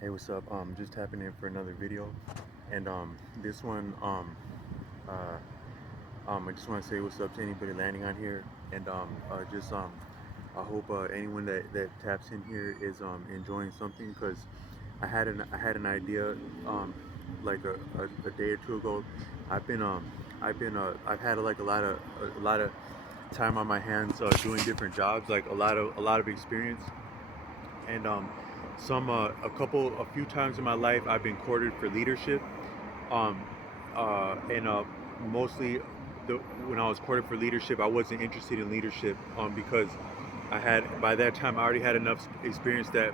Hey, what's up? Just tapping in for another video, and this one, uh, I just want to say what's up to anybody landing on here, and just I hope anyone that taps in here is enjoying something, because I had an idea, um, like a day or two ago. I've had like a lot of time on my hands doing different jobs, like a lot of experience, and a few times in my life I've been courted for leadership, um, and mostly when I was courted for leadership, I wasn't interested in leadership, because by that time I already had enough experience that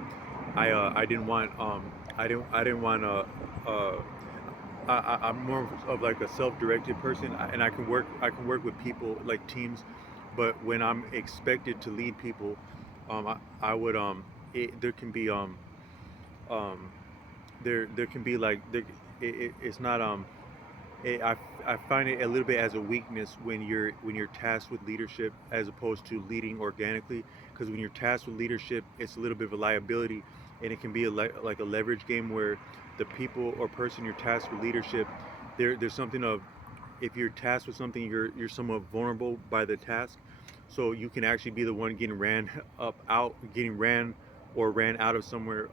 I didn't want I didn't want uh, I'm more of like a self-directed person, and I can work with people like teams, but when I'm expected to lead people, I would there can be um there can be like it's not it, I find it a little bit as a weakness when you're tasked with leadership as opposed to leading organically, because when you're tasked with leadership it's a little bit of a liability, and it can be like a leverage game where the people or person you're tasked with leadership, there's something of, if you're tasked with something, you're somewhat vulnerable by the task, so you can actually be the one getting ran getting ran or ran out of somewhere,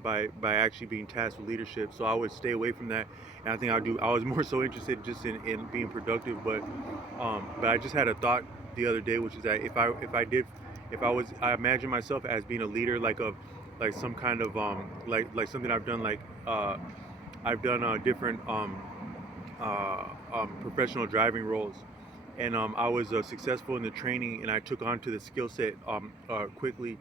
by actually being tasked with leadership. So I would stay away from that, and I think I was more so interested just in being productive. But I just had a thought the other day, which is that if I was I imagine myself as being a leader, like some kind of like something I've done, like I've done different professional driving roles, and I was successful in the training, and I took on to the skill set quickly,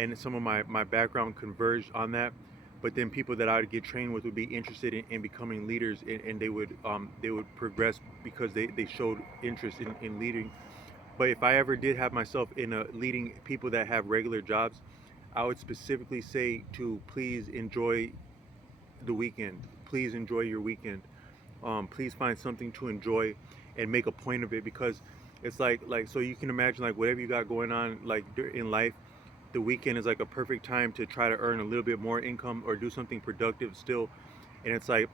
and some of my background converged on that. But then people that I would get trained with would be interested in becoming leaders, and they would progress because they showed interest in leading. But if I ever did have myself in a leading people that have regular jobs, I would specifically say to please enjoy the weekend. Please enjoy your weekend. Please find something to enjoy and make a point of it, because it's like so you can imagine, like, whatever you got going on like in life, the weekend is like a perfect time to try to earn a little bit more income or do something productive still. And it's like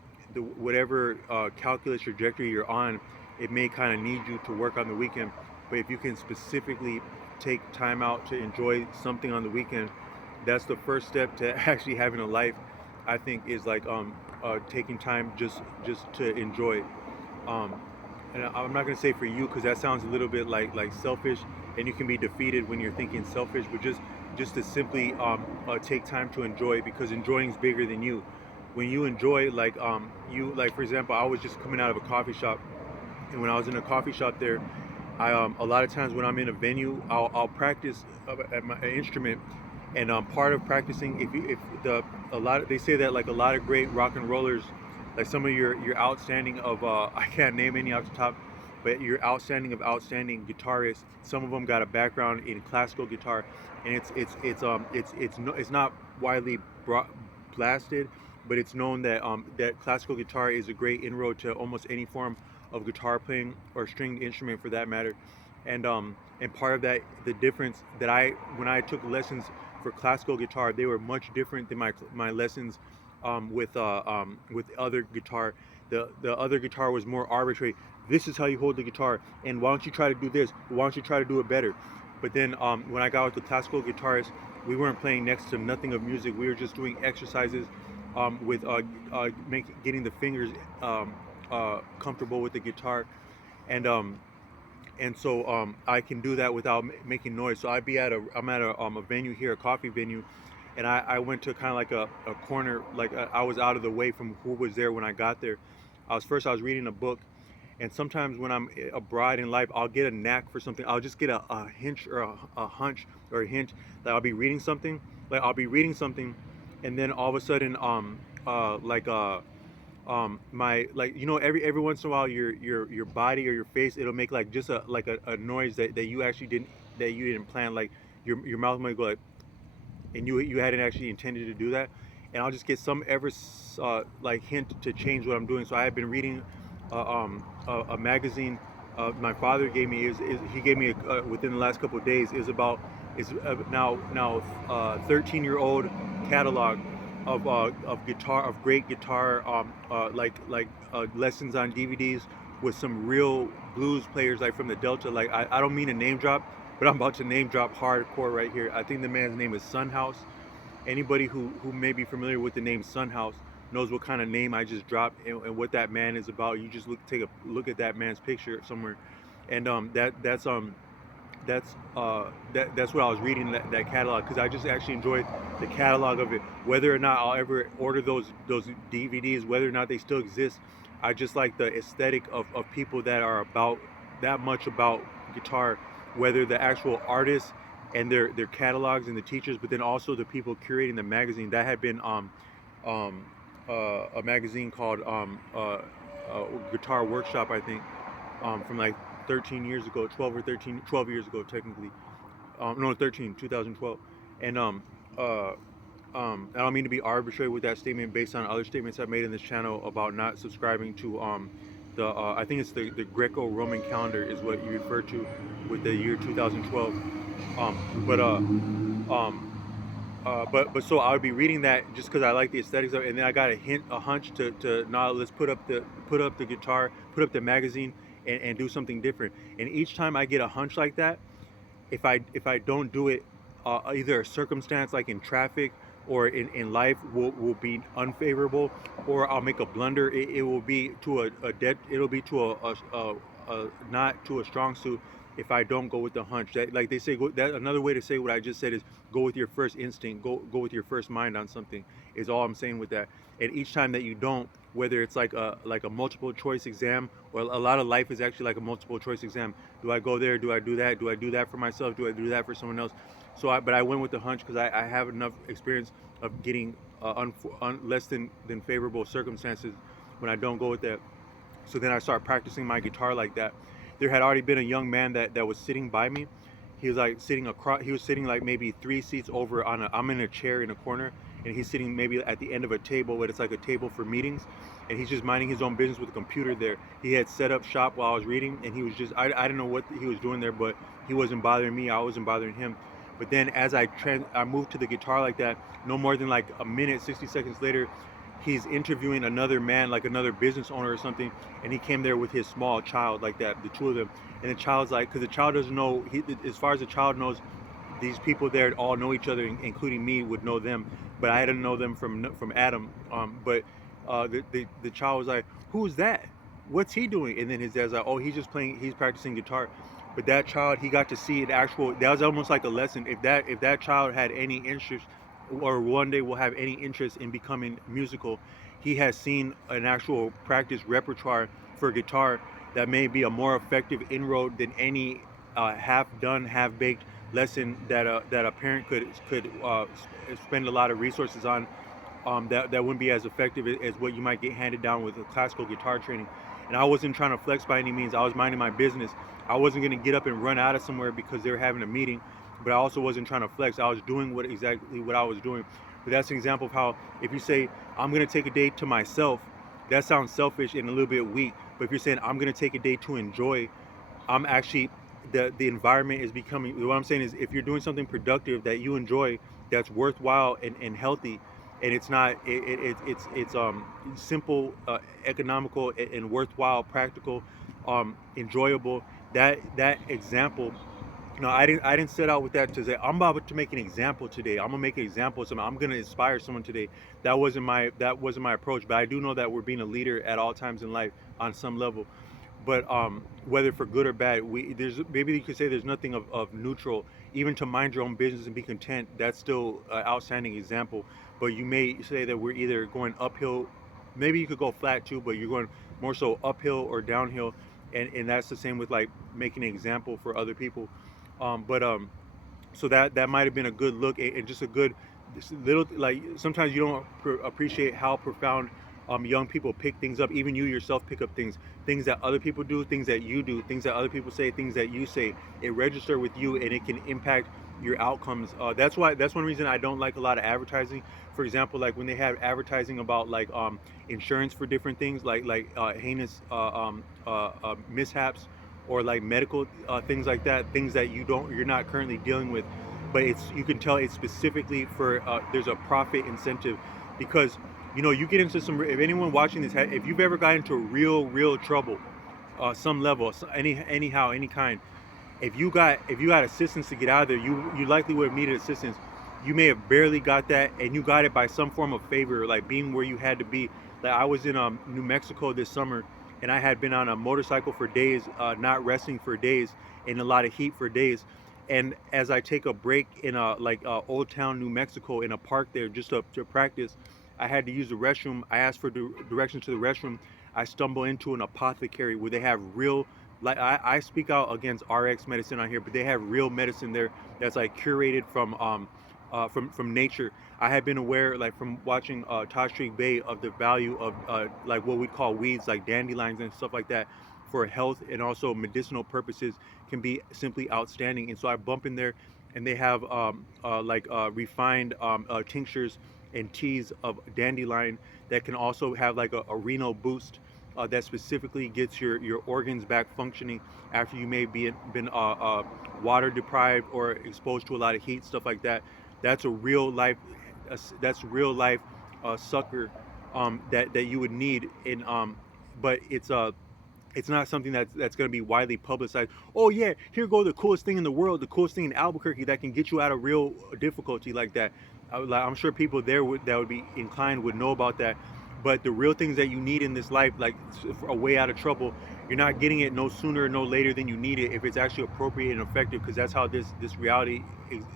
whatever calculus trajectory you're on, it may kind of need you to work on the weekend. But if you can specifically take time out to enjoy something on the weekend, that's the first step to actually having a life. I think is like taking time just to enjoy. Um, and I'm not gonna say for you, because that sounds a little bit like selfish, and you can be defeated when you're thinking selfish. But just to simply take time to enjoy, because enjoying is bigger than you. When you enjoy, you, like, for example, I was just coming out of a coffee shop, and when I was in a coffee shop there, I a lot of times when I'm in a venue, I'll practice at my instrument, and part of practicing, if the a lot they say that like a lot of great rock and rollers, like some of your outstanding of I can't name any off the top, but your outstanding guitarists, some of them got a background in classical guitar, and it's not widely blasted, but it's known that that classical guitar is a great inroad to almost any form of guitar playing or stringed instrument for that matter. And part of that, the difference that I when I took lessons for classical guitar, they were much different than my lessons with other guitar. The other guitar was more arbitrary. This is how you hold the guitar, and why don't you try to do this? Why don't you try to do it better? But then when I got with the classical guitarist, we weren't playing next to nothing of music. We were just doing exercises with getting the fingers comfortable with the guitar, and so I can do that without making noise. So I'm at a venue here, a coffee venue, and I went to kind of like a corner, like I was out of the way from who was there when I got there. I was reading a book, and sometimes when I'm abroad in life, I'll get a knack for something. I'll just get a hinge or a hunch or a hint that I'll be reading something, and then all of a sudden like my like every once in a while your body or your face, it'll make like just a noise that you actually didn't plan, like your mouth might go like, and you hadn't actually intended to do that, and I'll just get some like hint to change what I'm doing. So I have been reading a magazine my father gave me. He gave me within the last couple of days, is about is now 13-year-old catalog of guitar, of great guitar, lessons on DVDs with some real blues players like from the Delta. Like I don't mean to name drop, but I'm about to name drop hardcore right here. I think the man's name is Sunhouse. Anybody who may be familiar with the name Sunhouse knows what kind of name I just dropped, and what that man is about. You just take a look at that man's picture somewhere, and that's what I was reading, that catalog, because I just actually enjoyed the catalog of it. Whether or not I'll ever order those DVDs, whether or not they still exist, I just like the aesthetic of people that are about that much about guitar, whether the actual artists and their catalogs and the teachers, but then also the people curating the magazine. That had been um, a magazine called Guitar Workshop, I think, from like 13 years ago, 12 or 13, 12 years ago, technically. No, 13, 2012. And I don't mean to be arbitrary with that statement based on other statements I've made in this channel about not subscribing to I think it's the Greco-Roman calendar is what you refer to with the year 2012. But but so I would be reading that just because I like the aesthetics of it, and then I got a hunch to now let's put up the guitar, put up the magazine, and do something different. And each time I get a hunch like that, if I don't do it, either a circumstance like in traffic or in life will be unfavorable, or I'll make a blunder. It will be to a dead. It'll be to a not to a strong suit if I don't go with the hunch. That, like they say, that another way to say what I just said is go with your first instinct. Go with your first mind on something. Is all I'm saying with that. And each time that you don't, whether it's like a multiple choice exam, or a lot of life is actually like a multiple choice exam. Do I go there? Do I do that? Do I do that for myself? Do I do that for someone else? But I went with the hunch because I have enough experience of getting less than favorable circumstances when I don't go with that. So then I started practicing my guitar like that. There had already been a young man that was sitting by me. He was like sitting across. He was sitting like maybe 3 seats over on a. I'm in a chair in a corner, and he's sitting maybe at the end of a table, but it's like a table for meetings, and he's just minding his own business with a computer there. He had set up shop while I was reading, and he was just. I didn't know what he was doing there, but he wasn't bothering me. I wasn't bothering him. But then as I moved to the guitar like that, no more than like a minute, 60 seconds later, he's interviewing another man, like another business owner or something, and he came there with his small child like that, the two of them. And the child's like, because the child doesn't know, as far as the child knows, these people there all know each other, including me, would know them, but I didn't know them from Adam. But the child was like, "Who's that? What's he doing?" And then his dad's like, "Oh, he's just playing. He's practicing guitar." But that child, he got to see an actual. That was almost like a lesson. If that child had any interest, or one day will have any interest in becoming musical, he has seen an actual practice repertoire for guitar that may be a more effective inroad than any half done, half baked lesson that a parent could spend a lot of resources on. That wouldn't be as effective as what you might get handed down with a classical guitar training. And I wasn't trying to flex by any means. I was minding my business. I wasn't going to get up and run out of somewhere because they were having a meeting, but I also wasn't trying to flex. I was doing exactly what I was doing. But that's an example of how, if you say I'm going to take a day to myself, that sounds selfish and a little bit weak. But if you're saying I'm going to take a day to enjoy, I'm actually the environment is becoming. What I'm saying is, if you're doing something productive that you enjoy, that's worthwhile and healthy, and it's not it's simple, economical, and worthwhile, practical, enjoyable. That example. No, I didn't set out with that to say I'm about to make an example today. I'm gonna make an example of something. I'm gonna inspire someone today. That wasn't my approach. But I do know that we're being a leader at all times in life on some level. But whether for good or bad, there's maybe you could say there's nothing of neutral. Even to mind your own business and be content, that's still an outstanding example. But you may say that we're either going uphill, maybe you could go flat too, but you're going more so uphill or downhill, and that's the same with like making an example for other people. But so that might have been a good look, and just a good little, like sometimes you don't appreciate how profound young people pick things up. Even you yourself pick up things that other people do, things that other people say, things that you say. It register with you, and it can impact your outcomes. That's one reason I don't like a lot of advertising. For example, like when they have advertising about like insurance for different things, like heinous mishaps, or like medical things like that, things that you're not currently dealing with. but it's you can tell it's specifically for there's a profit incentive because you get into some if anyone watching this if you've ever got into real trouble some level anyhow any kind if you got assistance to get out of there, you likely would have needed assistance. You may have barely got that, and you got it by some form of favor, like being where you had to be. Like I was in New Mexico this summer, and I had been on a motorcycle for days, not resting for days, in a lot of heat for days. And as I take a break in Old Town, New Mexico, in a park there, just to practice, I had to use the restroom. I asked for directions to the restroom. I stumble into an apothecary where they have real like I speak out against RX medicine on here, but they have real medicine there that's like curated from nature. I had been aware like from watching Tosh Street Bay of the value of like what we call weeds like dandelions and stuff like that for health and also medicinal purposes can be simply outstanding. And so I bump in there, and they have refined tinctures and teas of dandelion that can also have like a renal boost that specifically gets your organs back functioning after you may be been water deprived or exposed to a lot of heat, stuff like that. That's a real life. That's real life sucker that you would need in but it's not something that's going to be widely publicized. Oh yeah, here go the coolest thing in the world, the coolest thing in Albuquerque that can get you out of real difficulty like that. I'm sure people there that would be inclined would know about that. But the real things that you need in this life, like a way out of trouble, you're not getting it no sooner, no later than you need it if it's actually appropriate and effective. Because that's how this reality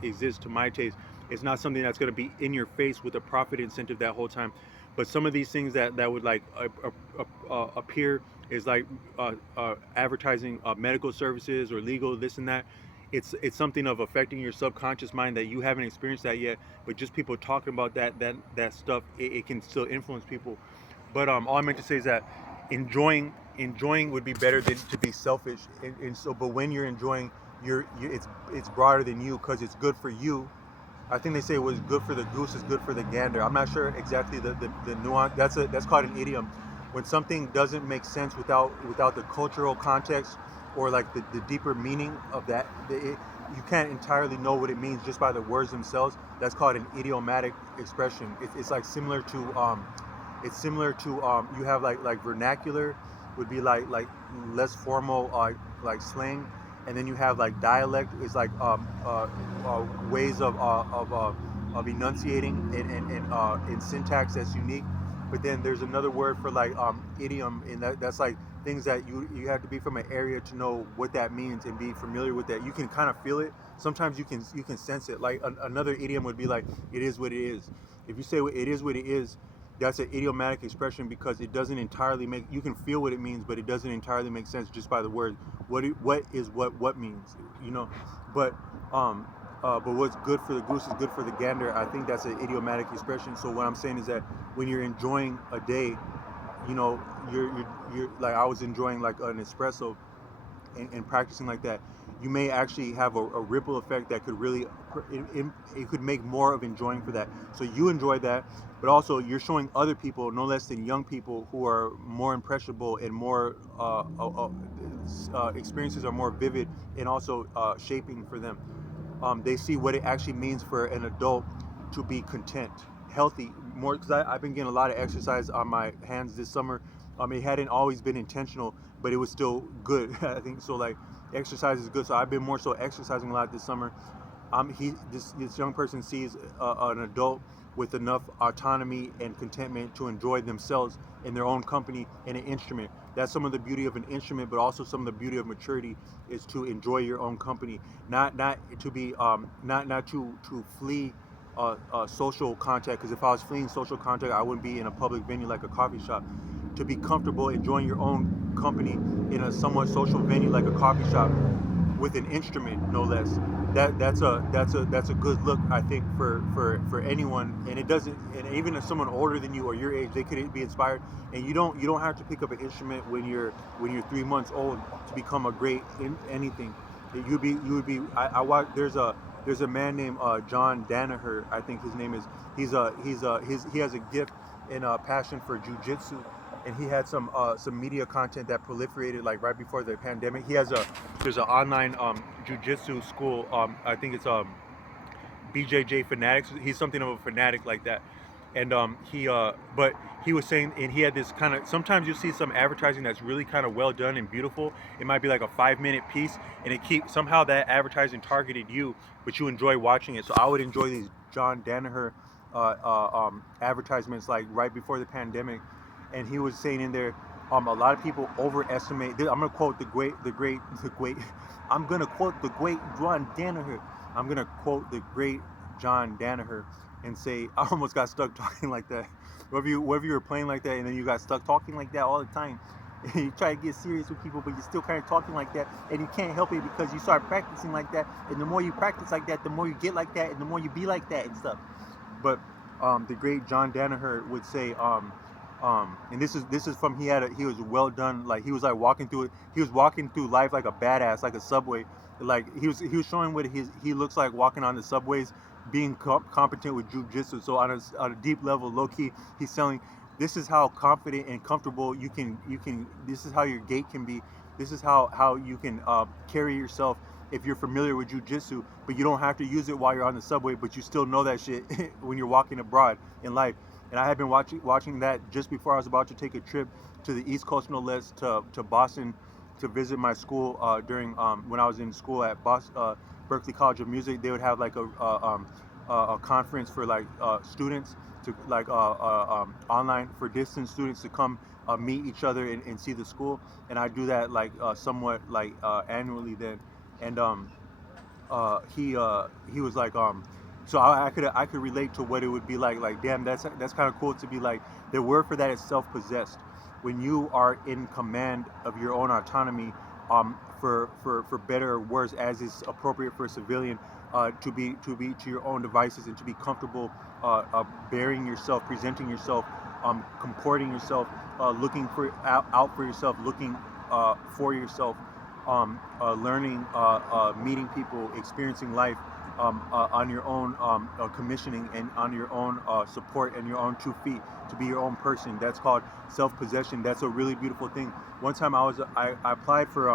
exists to my taste. It's not something that's going to be in your face with a profit incentive that whole time. But some of these things that would like appear is like advertising medical services or legal this and that. It's something of affecting your subconscious mind that you haven't experienced that yet, but just people talking about that stuff, it can still influence people. But all I meant to say is that enjoying would be better than to be selfish. And so, but when you're enjoying, it's broader than you because it's good for you. I think they say what's good for the goose is good for the gander. I'm not sure exactly the nuance. That's called an idiom. When something doesn't make sense without the cultural context or like the deeper meaning of that, you can't entirely know what it means just by the words themselves. That's called an idiomatic expression. It's like similar to you have like vernacular would be like less formal like slang, and then you have like dialect is like ways of enunciating and in syntax that's unique. But then there's another word for like idiom, and that's like things that you have to be from an area to know what that means and be familiar with that. You can kind of feel it. Sometimes you can sense it. Like another idiom would be like it is what it is. If you say it is what it is, that's an idiomatic expression because it doesn't entirely make you can feel what it means, but it doesn't entirely make sense just by the word. What is what means, But but what's good for the goose is good for the gander. I think that's an idiomatic expression. So what I'm saying is that when you're enjoying a day, you're like I was enjoying like an espresso and practicing like that, you may actually have a ripple effect that could really it could make more of enjoying for that. So you enjoy that, but also you're showing other people, no less than young people who are more impressionable and more experiences are more vivid and also shaping for them. They see what it actually means for an adult to be content, healthy, more because I've been getting a lot of exercise on my hands this summer. It hadn't always been intentional, but it was still good. I think so. Like exercise is good, so I've been more so exercising a lot this summer. This young person sees an adult with enough autonomy and contentment to enjoy themselves in their own company and an instrument. That's some of the beauty of an instrument, but also some of the beauty of maturity is to enjoy your own company, not to be not to flee social contact. Because if I was fleeing social contact, I wouldn't be in a public venue like a coffee shop. To be comfortable enjoying your own company in a somewhat social venue like a coffee shop with an instrument, no less. That's a good look, I think, for anyone. And it doesn't. And even if someone older than you or your age, they could be inspired. And you don't have to pick up an instrument when you're 3 months old to become a great in anything. You would be. I watch. There's a man named John Danaher. I think his name is. He has a gift and a passion for jujitsu. And he had some media content that proliferated like right before the pandemic. There's an online jujitsu school. I think it's BJJ Fanatics. He's something of a fanatic like that. And but he was saying, and he had this kind of. Sometimes you'll see some advertising that's really kind of well done and beautiful. It might be like a 5 minute piece, and it keep somehow that advertising targeted you, but you enjoy watching it. So I would enjoy these John Danaher advertisements like right before the pandemic, and he was saying in there, a lot of people overestimate. I'm gonna quote the great. I'm gonna quote the great John Danaher. I'm gonna quote the great John Danaher and say I almost got stuck talking like that. Whether you were playing like that and then you got stuck talking like that all the time. And you try to get serious with people, but you're still kind of talking like that, and you can't help it because you start practicing like that. And the more you practice like that, the more you get like that, and the more you be like that and stuff. But the great John Danaher would say, and this is from he was well done, like he was like he was walking through life like a badass, like a subway, like he was showing what he looks like walking on the subways, being competent with jujitsu. So on a deep level, low key, he's selling. This is how confident and comfortable you can. This is how your gait can be. This is how you can carry yourself if you're familiar with jujitsu, but you don't have to use it while you're on the subway, but you still know that shit when you're walking abroad in life. And I had been watching that just before I was about to take a trip to the East Coast, no less, to Boston, to visit my school during when I was in school at Berklee College of Music. They would have like a conference for like students to like online for distance students to come meet each other and see the school. And I do that like somewhat like annually then. And he was like so I could relate to what it would be like damn, that's kind of cool to be like. The word for that is self-possessed. When you are in command of your own autonomy, for better or worse, as is appropriate for a civilian, to your own devices and to be comfortable bearing yourself, presenting yourself, comporting yourself, looking out for yourself, looking for yourself, learning, meeting people, experiencing life on your own commissioning and on your own support and your own 2 feet, to be your own person. That's called self-possession. That's a really beautiful thing. One time I applied for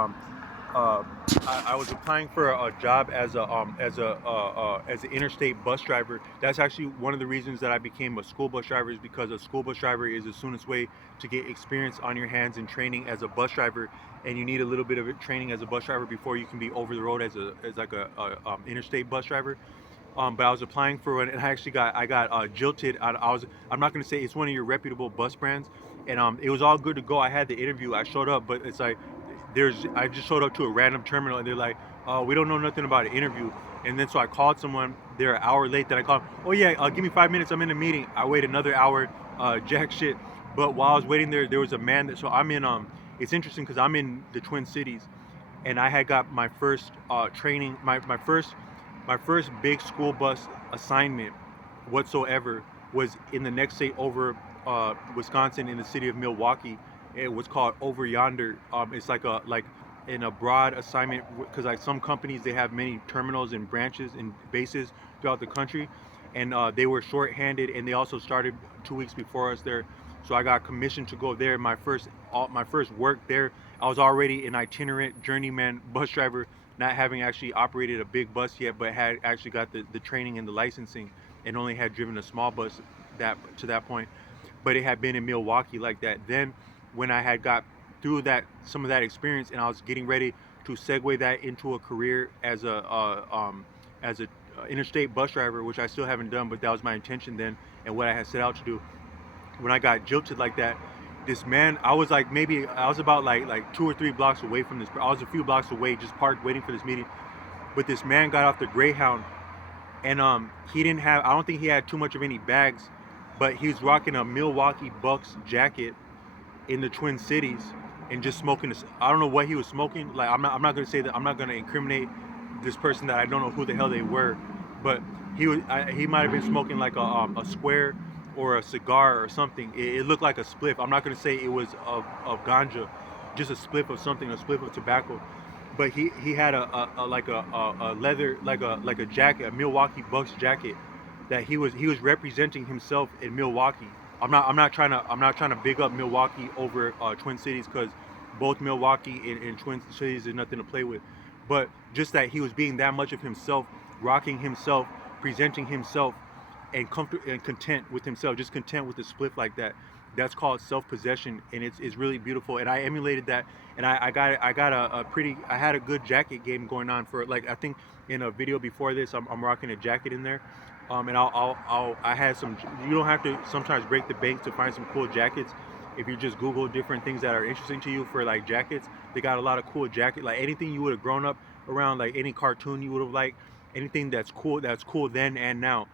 I was applying for a job as an interstate bus driver. That's actually one of the reasons that I became a school bus driver, is because a school bus driver is the soonest way to get experience on your hands and training as a bus driver. And you need a little bit of training as a bus driver before you can be over the road as like a interstate bus driver. But I was applying for one, and I got jilted. I'm not gonna say it's one of your reputable bus brands, and it was all good to go. I had the interview. I showed up, but it's like I just showed up to a random terminal, and they're like, we don't know nothing about an interview. And then so I called someone. They're an hour late. That I called. Oh yeah, give me 5 minutes. I'm in a meeting. I wait another hour. Jack shit. But while I was waiting there was a man that. So I'm in. It's interesting because I'm in the Twin Cities, and I had got my first training. My first big school bus assignment whatsoever was in the next state over, Wisconsin, in the city of Milwaukee. It was called Over Yonder. It's like in a broad assignment, because like some companies, they have many terminals and branches and bases throughout the country, and they were short-handed, and they also started 2 weeks before us there. So I got commissioned to go there. My first work there, I was already an itinerant journeyman bus driver, not having actually operated a big bus yet, but had actually got the training and the licensing, and only had driven a small bus to that point. But it had been in Milwaukee like that. Then when I had got through some of that experience, and I was getting ready to segue that into a career as a interstate bus driver, which I still haven't done, but that was my intention then and what I had set out to do. When I got jilted like that, this man, I was about like 2 or 3 blocks away from this. I was a few blocks away, just parked waiting for this meeting. But this man got off the Greyhound, and he didn't have. I don't think he had too much of any bags, but he was rocking a Milwaukee Bucks jacket in the Twin Cities and just smoking this. I don't know what he was smoking. Like I'm not gonna say that. I'm not gonna incriminate this person that I don't know who the hell they were, but he might have been smoking like a square or a cigar or something. It looked like a spliff. I'm not gonna say it was of ganja, just a spliff of something, a spliff of tobacco. But he had a leather, like a jacket, a Milwaukee Bucks jacket, that he was representing himself in Milwaukee. I'm not trying to big up Milwaukee over Twin Cities, because both Milwaukee and Twin Cities is nothing to play with. But just that he was being that much of himself, rocking himself presenting himself and comfort and content with himself, just content with the spliff like that. That's called self-possession, and it's really beautiful. And I emulated that, and I got a pretty, I had a good jacket game going on for, like, I think in a video before this, I'm rocking a jacket in there, and I had some. You don't have to sometimes break the bank to find some cool jackets. If you just Google different things that are interesting to you for like jackets, they got a lot of cool jacket, like anything you would have grown up around, like any cartoon you would have liked, anything that's cool then and now.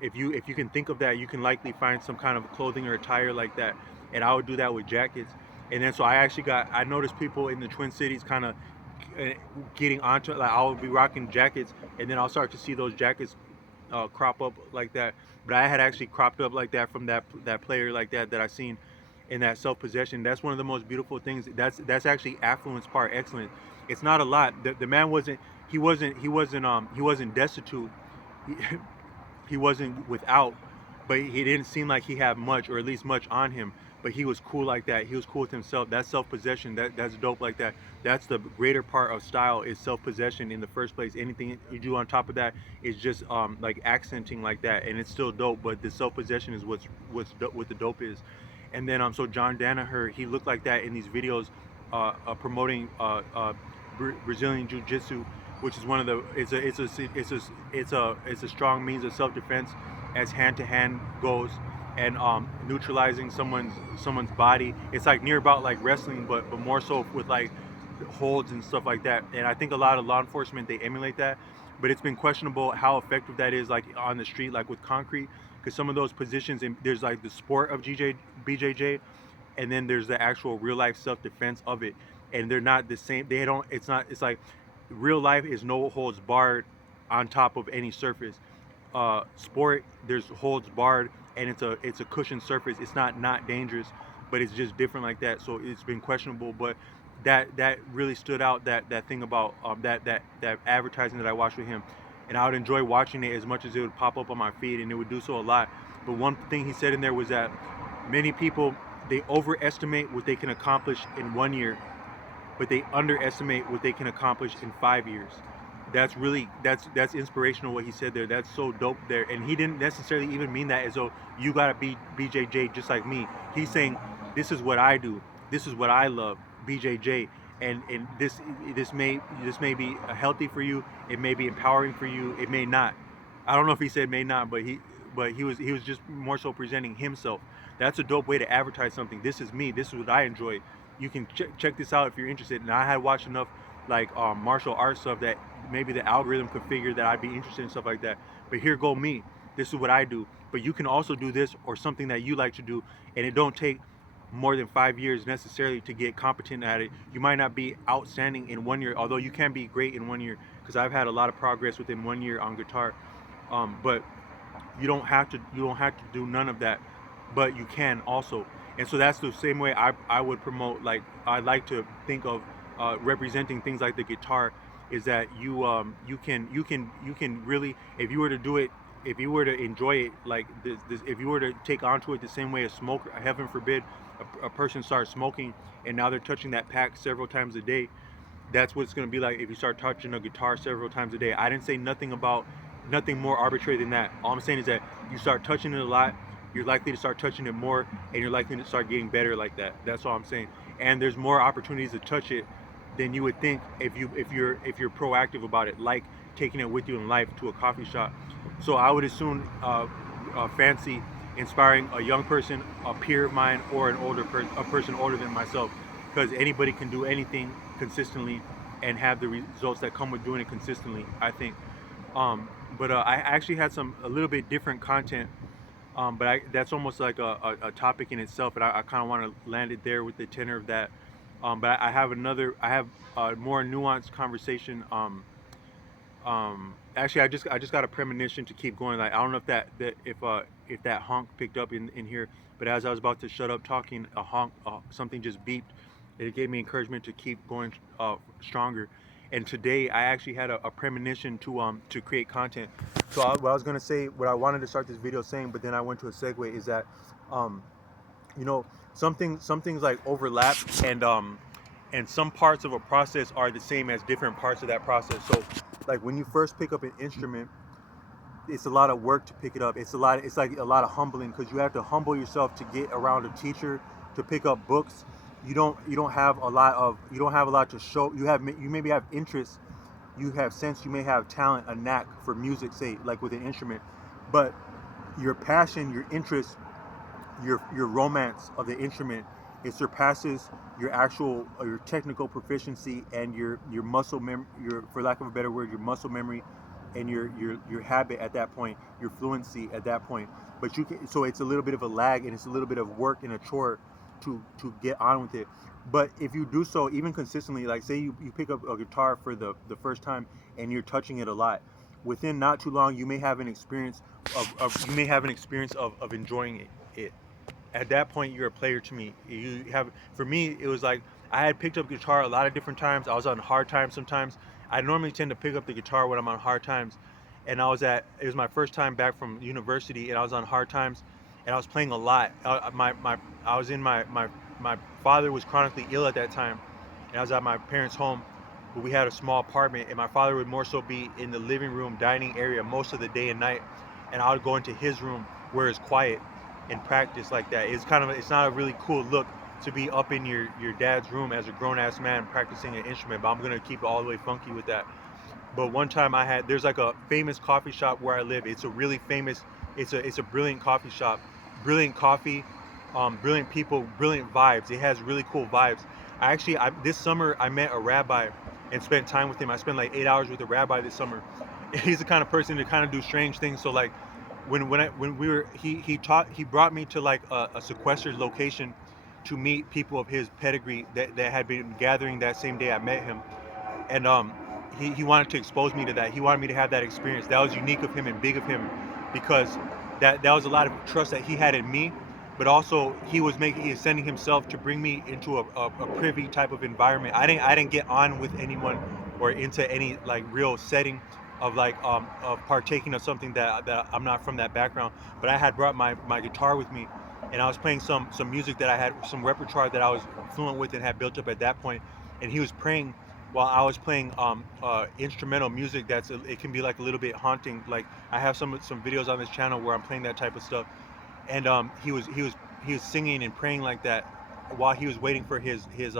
If you can think of that, you can likely find some kind of clothing or attire like that. And I would do that with jackets. And then so I noticed people in the Twin Cities kind of getting onto, like, I would be rocking jackets, and then I'll start to see those jackets crop up like that. But I had actually cropped up like that from that player like that I seen in that self-possession. That's one of the most beautiful things. That's actually affluence part excellence. It's not a lot. The man he wasn't destitute. He, he wasn't without, but he didn't seem like he had much, or at least much on him. But he was cool like that. He was cool with himself. That's self-possession. That's dope like that. That's the greater part of style, is self-possession in the first place. Anything you do on top of that is just like accenting like that, and it's still dope. But the self-possession is what the dope is. And then so John Danaher, he looked like that in these videos, promoting Brazilian Jiu-Jitsu, which is one of the it's a strong means of self-defense as hand-to-hand goes, and neutralizing someone's body. It's like near about like wrestling, but more so with like holds and stuff like that. And I think a lot of law enforcement, they emulate that, but it's been questionable how effective that is, like on the street, like with concrete, because some of those positions, and there's like the sport of BJJ, and then there's the actual real life self-defense of it, and they're not the same. They don't. It's not. It's like real life is no holds barred on top of any surface. Sport, there's holds barred, and it's a cushioned surface. It's not dangerous, but it's just different like that. So it's been questionable, but that really stood out, that thing about that advertising that I watched with him, and I would enjoy watching it as much as it would pop up on my feed, and it would do so a lot. But one thing he said in there was that many people, they overestimate what they can accomplish in 1 year, but they underestimate what they can accomplish in 5 years. That's inspirational what he said there. That's so dope there. And he didn't necessarily even mean that as though you gotta be BJJ just like me. He's saying, this is what I do, this is what I love, BJJ, and this may be healthy for you, it may be empowering for you, it may not. I don't know if he said may not, but he was just more so presenting himself. That's a dope way to advertise something. This is me, this is what I enjoy. You can check this out if you're interested. And I had watched enough like martial arts stuff that maybe the algorithm could figure that I'd be interested in stuff like that. But here go me. This is what I do. But you can also do this or something that you like to do, and it don't take more than 5 years necessarily to get competent at it. You might not be outstanding in 1 year, although you can be great in 1 year, because I've had a lot of progress within 1 year on guitar. But you don't have to do none of that, but you can also. And so that's the same way I would promote. Like, I like to think of representing things like the guitar, is that you can really, if you were to do it, if you were to enjoy it like this, if you were to take onto it the same way a smoker, heaven forbid, a person starts smoking and now they're touching that pack several times a day, that's what it's going to be like if you start touching a guitar several times a day. I didn't say nothing more arbitrary than that. All I'm saying is that you start touching it a lot, you're likely to start touching it more, and you're likely to start getting better like that. That's all I'm saying. And there's more opportunities to touch it than you would think if you're proactive about it, like taking it with you in life to a coffee shop. So I would assume fancy inspiring a young person, a peer of mine, or a person older than myself, because anybody can do anything consistently and have the results that come with doing it consistently, I think. But I actually had a little bit different content, but that's almost like a topic in itself, and I kind of want to land it there with the tenor of that. But I have a more nuanced conversation. Actually, I just got a premonition to keep going. Like, I don't know if that honk picked up in here, but as I was about to shut up talking, a honk, something just beeped. It gave me encouragement to keep going stronger. And today I actually had a premonition to create content. So what I was gonna say, what I wanted to start this video saying, but then I went to a segue, is that some things like overlap, and some parts of a process are the same as different parts of that process. So like when you first pick up an instrument, it's a lot of work to pick it up. It's like a lot of humbling because you have to humble yourself to get around a teacher to pick up books. You don't have a lot to show. You maybe have interest, you have sense, you may have talent, a knack for music, say like with an instrument, but your passion, your interest, your romance of the instrument, it surpasses your actual your technical proficiency and your your, for lack of a better word, your muscle memory and your habit at that point, your fluency at that point. But you can, so it's a little bit of a lag and it's a little bit of work and a chore to get on with it. But if you do so even consistently, like say you pick up a guitar for the first time and you're touching it a lot, within not too long you may have an experience of enjoying it. At that point you're a player to me. You have, for me it was like I had picked up guitar a lot of different times. I was on hard times sometimes. I normally tend to pick up the guitar when I'm on hard times, and it was my first time back from university and I was on hard times and I was playing a lot. I was in my father was chronically ill at that time and I was at my parents' home, but we had a small apartment and my father would more so be in the living room dining area most of the day and night, and I would go into his room where it's quiet and practice like that. It's not a really cool look to be up in your dad's room as a grown ass man practicing an instrument, but I'm gonna keep it all the way funky with that. But one time there's like a famous coffee shop where I live. It's a really famous, it's a brilliant coffee shop, brilliant coffee, brilliant people, brilliant vibes. It has really cool vibes. This summer I met a rabbi and spent time with him. I spent like 8 hours with a rabbi this summer. He's the kind of person to kind of do strange things. So like when we were he brought me to like a sequestered location to meet people of his pedigree that had been gathering that same day I met him, and he wanted to expose me to that. He wanted me to have that experience. That was unique of him and big of him, because that was a lot of trust that he had in me, but also he was sending himself to bring me into a privy type of environment. I didn't get on with anyone or into any like real setting of like of partaking of something that I'm not from that background. But I had brought my guitar with me, and I was playing some music that I had, some repertoire that I was fluent with and had built up at that point. And he was praying while I was playing instrumental music. It can be like a little bit haunting. Like I have some videos on this channel where I'm playing that type of stuff, and he was singing and praying like that while he was waiting for his his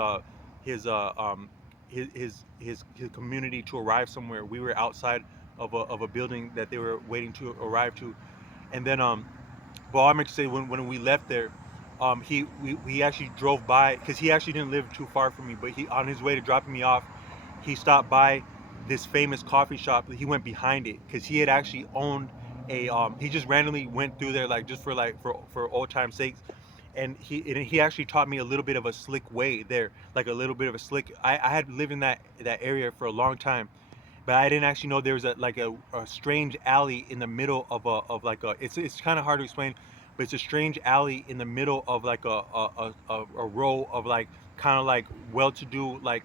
community to arrive somewhere. We were outside of a building that they were waiting to arrive to, and then but all I meant to say, when we left there, we actually drove by because he actually didn't live too far from me, but he, on his way to dropping me off, he stopped by this famous coffee shop. He went behind it because he had actually owned he just randomly went through there like just for old time's sakes, and he actually taught me a little bit of a slick way there, like a little bit of a slick. I had lived in that area for a long time, but I didn't actually know there was a strange alley in the middle of like a, it's kind of hard to explain, but it's a strange alley in the middle of like a row of like kind of like well-to-do like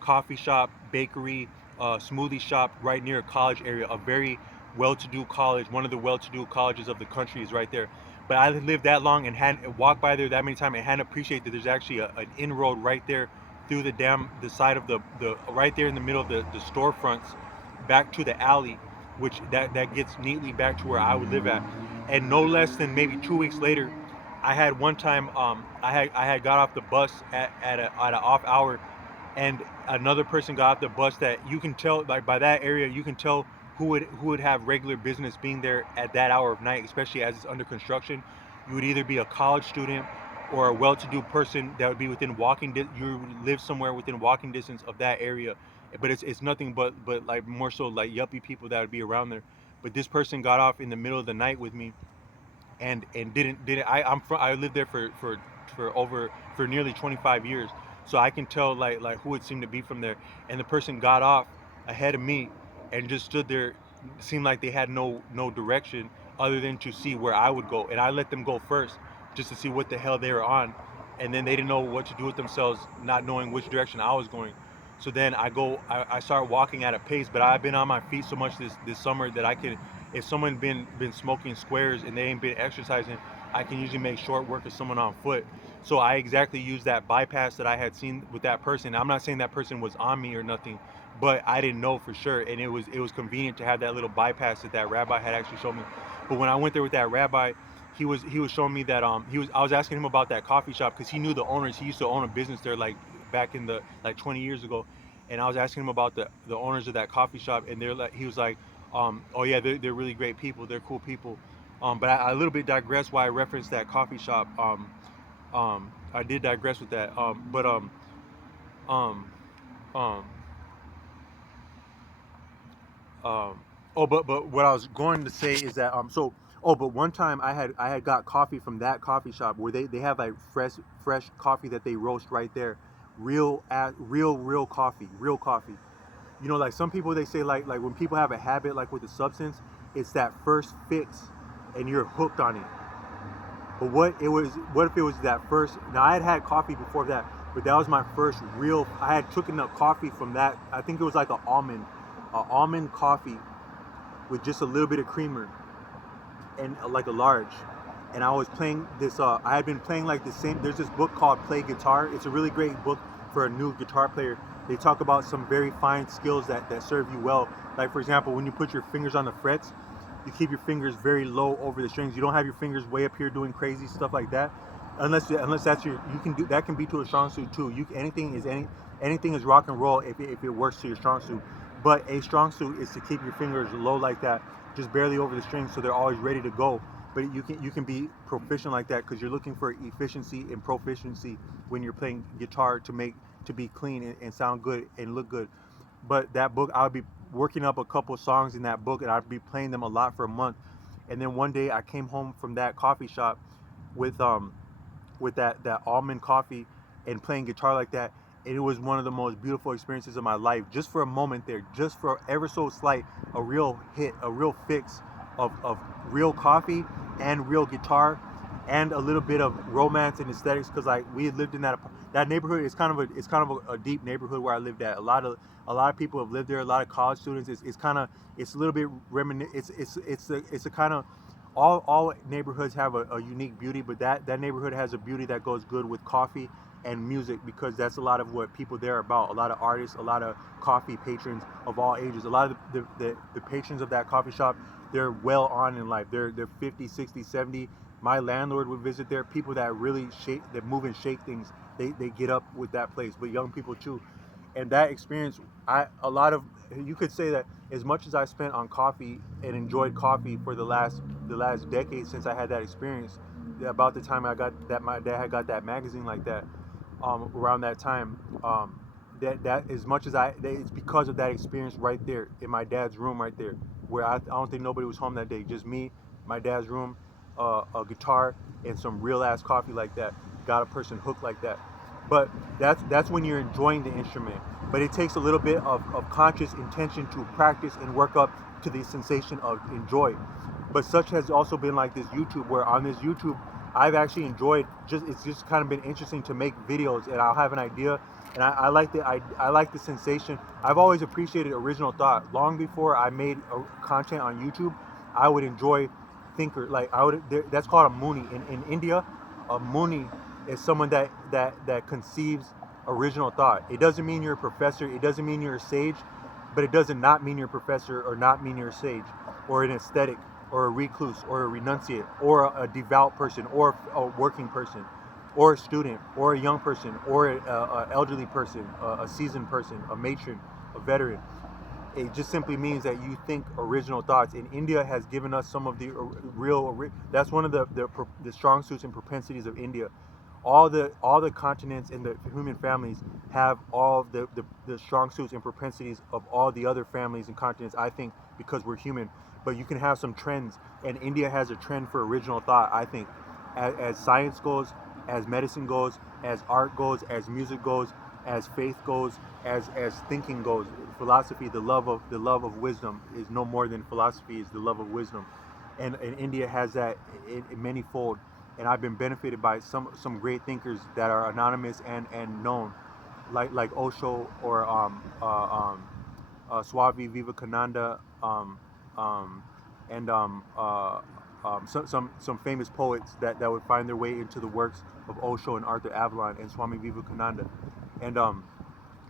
coffee shop, bakery, smoothie shop right near a college area, a very well-to-do college, one of the well-to-do colleges of the country is right there. But I lived that long and hadn't walked by there that many times and hadn't appreciated that there's actually an inroad right there through the side of the right there in the middle of the storefronts back to the alley, which that gets neatly back to where I would live at. And no less than maybe 2 weeks later, I had one time I had got off the bus at an off hour, and another person got off the bus that you can tell, like by that area you can tell who would have regular business being there at that hour of night, especially as it's under construction. You would either be a college student or a well-to-do person that would be within you live somewhere within walking distance of that area. But it's nothing but like more so like yuppie people that would be around there. But this person got off in the middle of the night with me, and didn't I lived there for nearly 25 years, so I can tell like who it seemed to be from there. And the person got off ahead of me and just stood there. Seemed like they had no direction other than to see where I would go, and I let them go first just to see what the hell they were on, and then they didn't know what to do with themselves, not knowing which direction I was going. So then I start walking at a pace, but I've been on my feet so much this summer that I can, if someone been smoking squares and they ain't been exercising, I can usually make short work of someone on foot. So I exactly used that bypass that I had seen with that person. I'm not saying that person was on me or nothing, but I didn't know for sure, and it was convenient to have that little bypass that that rabbi had actually shown me. But when I went there with that rabbi, he was showing me that I was asking him about that coffee shop because he knew the owners. He used to own a business there like back in the like 20 years ago, and I was asking him about the owners of that coffee shop, and they're like he was like, oh yeah, they're really great people. They're cool people. But I a little bit digress why I referenced that coffee shop. I did digress with that. Um, um, Um, but what I was going to say is that but one time I had got coffee from that coffee shop where they have like fresh coffee that they roast right there, real coffee, real coffee. You know, like some people they say like when people have a habit like with the substance, it's that first fix, and you're hooked on it. But what if it was that first? Now I had coffee before that, but that was my first real. I had taken up coffee from that. I think it was like a almond coffee with just a little bit of creamer and like a large. And I was playing this. I had been playing like the same. There's this book called Play Guitar. It's a really great book for a new guitar player. They talk about some very fine skills that serve you well. Like for example, when you put your fingers on the frets, you keep your fingers very low over the strings. You don't have your fingers way up here doing crazy stuff like that. Unless that's your you can do that can be to a strong suit too. Anything is rock and roll if it works to your strong suit. But a strong suit is to keep your fingers low like that, just barely over the strings, so they're always ready to go. But you can be proficient like that because you're looking for efficiency and proficiency when you're playing guitar to be clean and sound good and look good. But that book, I would be working up a couple songs in that book, and I'd be playing them a lot for a month. And then one day I came home from that coffee shop with that almond coffee and playing guitar like that. And it was one of the most beautiful experiences of my life. Just for a moment there, just for ever so slight, a real hit, a real fix of real coffee and real guitar and a little bit of romance and aesthetics because like we had lived in that neighborhood. It's kind of a deep neighborhood where I lived at. A lot of people have lived there. A lot of college students. It's a little bit it's a kind of all neighborhoods have a unique beauty, but that neighborhood has a beauty that goes good with coffee and music because that's a lot of what people there are about. A lot of artists, a lot of coffee patrons of all ages. A lot of the patrons of that coffee shop, they're well on in life. They're 50, 60, 70. My landlord would visit there. People that really that move and shake things, they get up with that place. But young people too. And that experience, you could say that as much as I spent on coffee and enjoyed coffee for the last decade since I had that experience, about the time I got that my dad had got that magazine like that, around that time, that as much as it's because of that experience right there in my dad's room right there, where I don't think nobody was home that day, just me, my dad's room, a guitar, and some real ass coffee like that, got a person hooked like that. But that's when you're enjoying the instrument. But it takes a little bit of conscious intention to practice and work up to the sensation of enjoy. But such has also been like this YouTube, where on this YouTube I've actually enjoyed it's just kind of been interesting to make videos, and I'll have an idea, and I like the sensation. I've always appreciated original thought. Long before I made content on YouTube, I would enjoy thinker like that's called a Muni in India. A Muni is someone that conceives original thought. It doesn't mean you're a professor. It doesn't mean you're a sage, but it doesn't not mean you're a professor or not mean you're a sage or an aesthetic or a recluse or a renunciate or a devout person or a working person or a student or a young person or an elderly person, a seasoned person, a matron, a veteran. It just simply means that you think original thoughts. And India has given us some of the that's one of the strong suits and propensities of India. All the continents and the human families have all the strong suits and propensities of all the other families and continents, I think, because we're human. But you can have some trends, and India has a trend for original thought, I think, as science goes, as medicine goes, as art goes, as music goes, as faith goes, as thinking goes. Philosophy, the love of wisdom is no more than philosophy is the love of wisdom, and India has that in manyfold. And I've been benefited by some great thinkers that are anonymous and known, like Osho or Swami Vivekananda, and some famous poets that would find their way into the works of Osho and Arthur Avalon and Swami Vivekananda. And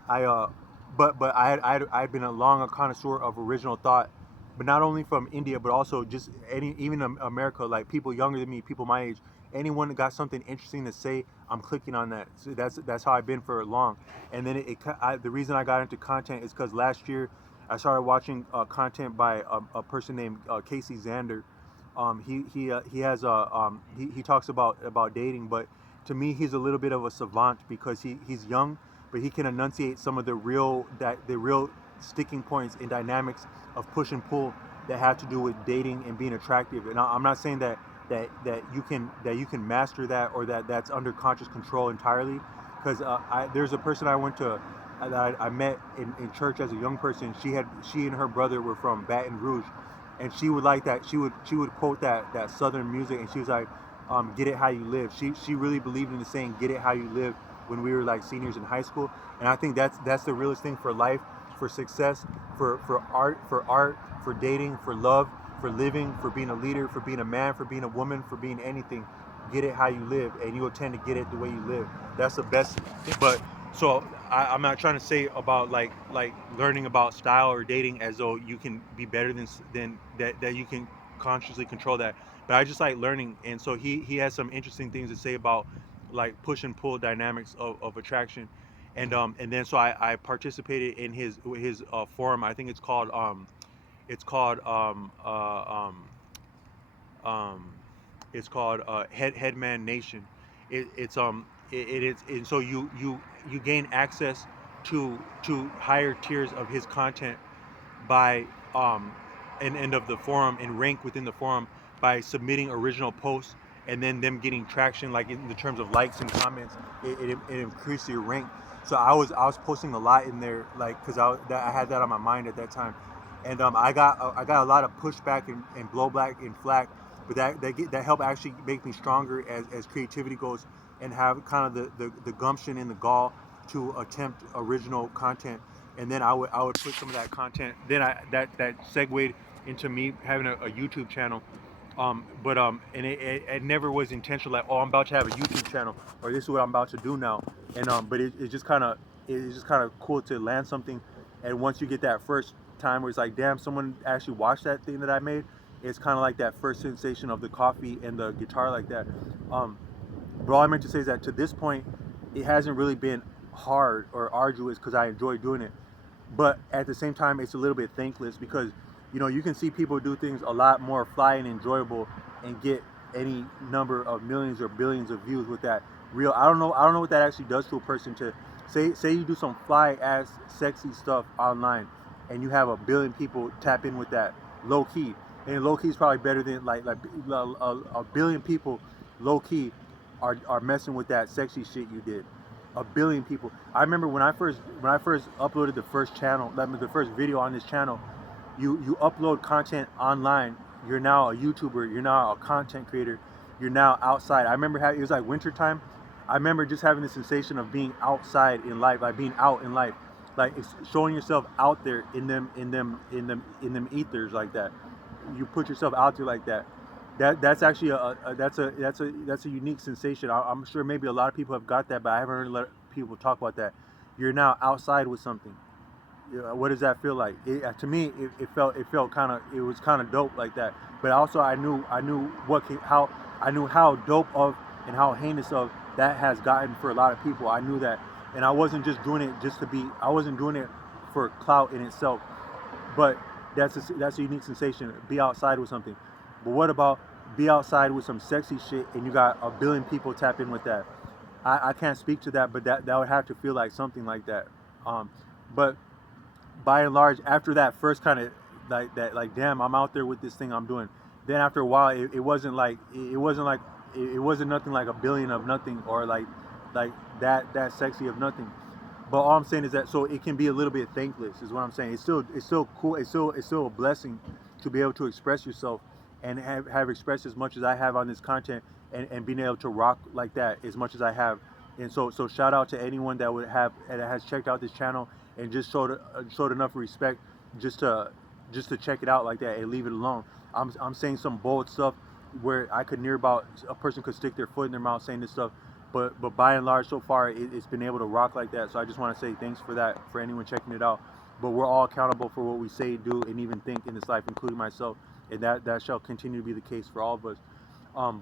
I but I'd been a connoisseur of original thought, but not only from India, but also just even America, like people younger than me, people my age, anyone that got something interesting to say, I'm clicking on that. So that's how I've been for long. And then the reason I got into content is because last year I started watching content by person named Casey Zander. He has he talks about dating, but to me he's a little bit of a savant because he's young, but he can enunciate some of the real sticking points and dynamics of push and pull that have to do with dating and being attractive. And I'm not saying that you can master that, or that's under conscious control entirely, because there's a person that I met in church as a young person. She and her brother were from Baton Rouge, and she would like that. She would quote that Southern music, and she was like, "Get it how you live." She really believed in the saying "Get it how you live" when we were like seniors in high school, and I think that's the realest thing for life, for success, for art, for dating, for love, for living, for being a leader, for being a man, for being a woman, for being anything. Get it how you live, and you will tend to get it the way you live. That's the best. But so I'm not trying to say about like learning about style or dating as though you can be better than that you can consciously control that. But I just like learning, and so he has some interesting things to say about like push and pull dynamics of attraction, and then so I participated in his forum. I think it's called um, Headman Nation. It is, and so you gain access to higher tiers of his content by an end of the forum and rank within the forum by submitting original posts, and then them getting traction like in the terms of likes and comments. It increased your rank. So I was posting a lot in there, like because I had that on my mind at that time, and I got a lot of pushback and blowback and flack, but that helped actually make me stronger as creativity goes, and have kind of the gumption and the gall to attempt original content. And then I would put some of that content. Then that segued into me having a YouTube channel. And it never was intentional, like, oh, I'm about to have a YouTube channel, or this is what I'm about to do now. And but it's just kind of cool to land something. And once you get that first time where it's like, damn, someone actually watched that thing that I made, it's kind of like that first sensation of the coffee and the guitar, like that. um but all I meant to say is that to this point, it hasn't really been hard or arduous because I enjoy doing it. But at the same time, it's a little bit thankless because you can see people do things a lot more fly and enjoyable and get any number of millions or billions of views with that real. I don't know what that actually does to a person to say you do some fly ass sexy stuff online and you have a billion people tap in with that low key. And low key is probably better than like a billion people low key are messing with that sexy shit you did. A billion people. I remember when I first uploaded the first channel, the first video on this channel. You upload content online. You're now a YouTuber. You're now a content creator. You're now outside. I remember it was like winter time. I remember just having the sensation of being outside in life, like being out in life, like it's showing yourself out there in them ethers like that. You put yourself out there like that. That's actually that's a unique sensation. I'm sure maybe a lot of people have got that, but I haven't heard a lot of people talk about that. You're now outside with something. What does that feel like? To me, it felt kind of, it was kind of dope like that. But also I knew how dope of and how heinous of that has gotten for a lot of people. I knew that, and I wasn't just doing it just to be. I wasn't doing it for clout in itself. But that's a unique sensation. Be outside with something. But what about be outside with some sexy shit and you got a billion people tap in with that? I can't speak to that, but that would have to feel like something like that. But by and large, after that first kind of like that, like, damn, I'm out there with this thing I'm doing. Then after a while, it wasn't nothing like a billion of nothing, or like that sexy of nothing. But all I'm saying is that so it can be a little bit thankless, is what I'm saying. It's still cool. It's still a blessing to be able to express yourself and have expressed as much as I have on this content, and being able to rock like that as much as I have. And so shout out to anyone that has checked out this channel and just showed enough respect just to check it out like that and leave it alone. I'm saying some bold stuff where I could near about a person could stick their foot in their mouth saying this stuff. but by and large, so far it's been able to rock like that. So I just want to say thanks for that for anyone checking it out. But we're all accountable for what we say, do, and even think in this life, including myself, and that shall continue to be the case for all of us.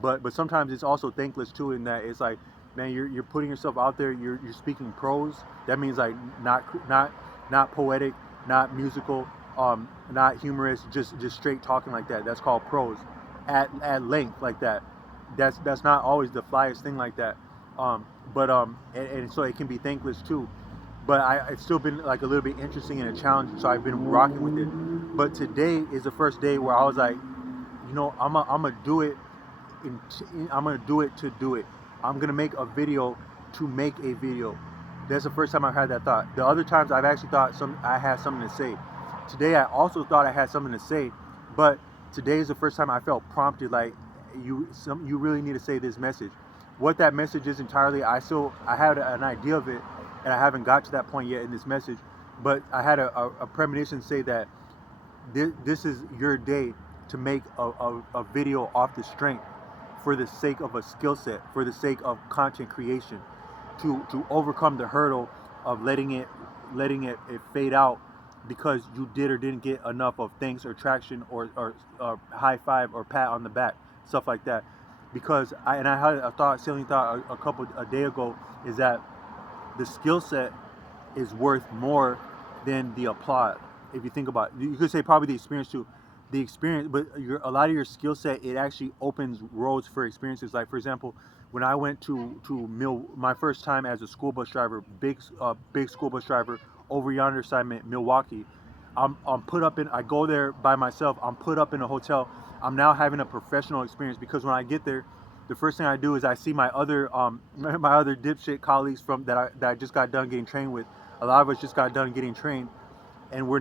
But sometimes it's also thankless too, in that it's like, man, you're putting yourself out there. You're speaking prose. That means like not poetic, not musical, not humorous. Just straight talking like that. That's called prose, at length like that. That's not always the flyest thing like that. And so it can be thankless too. But it's still been like a little bit interesting and a challenge. So I've been rocking with it. But today is the first day where I was like, I'm gonna do it I'm gonna do it to do it. I'm gonna make a video to make a video. That's the first time I've had that thought. The other times I've actually thought I had something to say. Today I also thought I had something to say, but today is the first time I felt prompted, like you really need to say this message. What that message is entirely, I had an idea of it, and I haven't got to that point yet in this message. But I had a premonition say that this is your day to make a video off the strength, for the sake of a skill set, for the sake of content creation, to overcome the hurdle of letting it fade out because you did or didn't get enough of thanks or traction or high five or pat on the back, stuff like that. Because I had a silly thought a day ago, is that the skill set is worth more than the applaud. If you think about it, you could say probably the experience too. The experience, but a lot of your skill set, it actually opens roads for experiences. Like for example, when I went to my first time as a school bus driver, big school bus driver over yonder side, Milwaukee. I'm put up in. I go there by myself. I'm put up in a hotel. I'm now having a professional experience because when I get there, the first thing I do is I see my other my other dipshit colleagues that I just got done getting trained with. A lot of us just got done getting trained, and we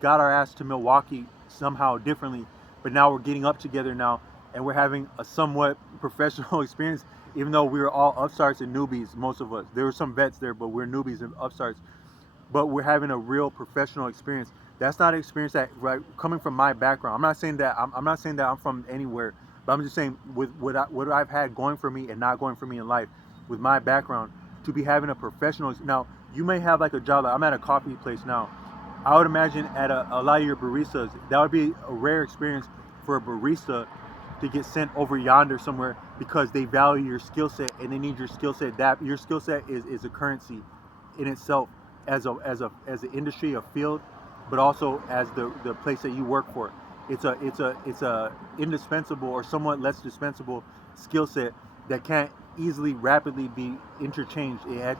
got our ass to Milwaukee somehow differently, but now we're getting up together now, and we're having a somewhat professional experience, even though we were all upstarts and newbies. Most of us, there were some vets there, but we're newbies and upstarts. But we're having a real professional experience. That's not an experience that, right, coming from my background. I'm not saying that I'm from anywhere, but I'm just saying with what I've had going for me and not going for me in life, with my background, to be having a professional. Now you may have like a job. Like I'm at a coffee place now. I would imagine at a lot of your baristas, that would be a rare experience for a barista to get sent over yonder somewhere because they value your skill set and they need your skill set. That your skill set is a currency in itself, as an industry, a field, but also as the place that you work for. It's a indispensable or somewhat less dispensable skill set that can't easily rapidly be interchanged. It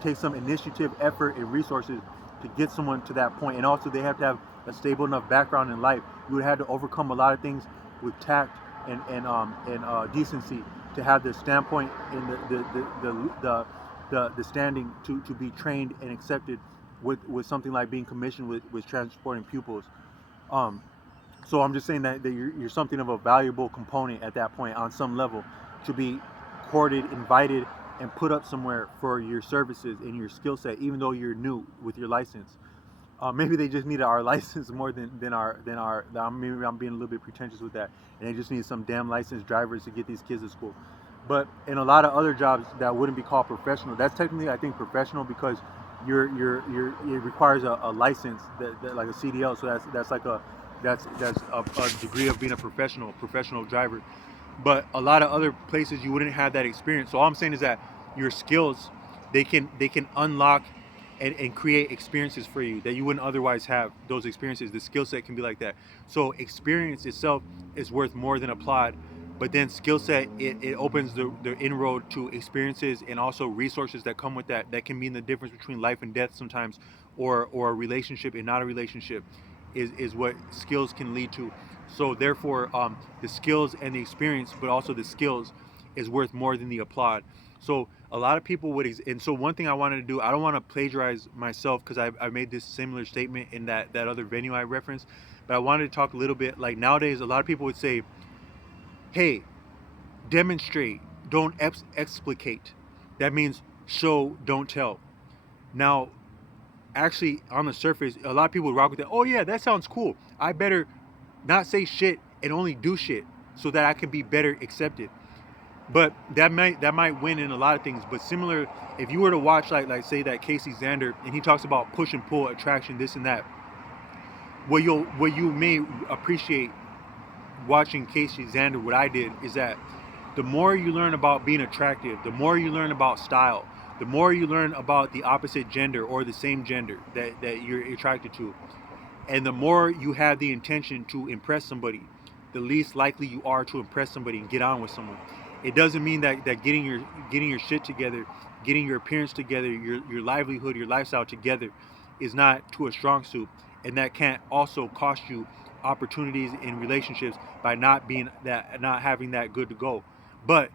takes some initiative, effort, and resources to get someone to that point. And also they have to have a stable enough background in life. You would have to overcome a lot of things with tact and decency to have the standpoint and the standing to be trained and accepted with something like being commissioned with transporting pupils. So I'm just saying that you're something of a valuable component at that point on some level, to be courted, invited, and put up somewhere for your services and your skill set, even though you're new with your license. Maybe they just needed our license more than our. Maybe I'm being a little bit pretentious with that, and they just need some damn licensed drivers to get these kids to school. But in a lot of other jobs that wouldn't be called professional, that's technically, I think, professional because it requires a license that like a CDL. So that's a degree of being a professional driver. But a lot of other places you wouldn't have that experience. So all I'm saying is that your skills, they can unlock and create experiences for you that you wouldn't otherwise have. Those experiences, the skill set can be like that. So experience itself is worth more than applaud, but then skill set, it opens the inroad to experiences and also resources that come with that can mean the difference between life and death sometimes, or a relationship and not a relationship, is what skills can lead to. So therefore, the skills and the experience, but also the skills, is worth more than the applaud. So a lot of people would, and so one thing I wanted to do, I don't want to plagiarize myself because I made this similar statement in that other venue I referenced, but I wanted to talk a little bit, like nowadays, a lot of people would say, hey, demonstrate, don't explicate. That means show, don't tell. Now, actually, on the surface, a lot of people would rock with that. Oh yeah, that sounds cool. I better not say shit and only do shit so that I can be better accepted. But that might win in a lot of things. But similar, if you were to watch like say that Casey Xander, and he talks about push and pull, attraction, this and that, what you may appreciate watching Casey Xander, what I did is that the more you learn about being attractive, the more you learn about style, the more you learn about the opposite gender or the same gender that you're attracted to, and the more you have the intention to impress somebody, the least likely you are to impress somebody and get on with someone. It doesn't mean that getting your shit together, getting your appearance together, your livelihood, your lifestyle together is not to a strong suit, and that can't also cost you opportunities in relationships by not having that good to go. But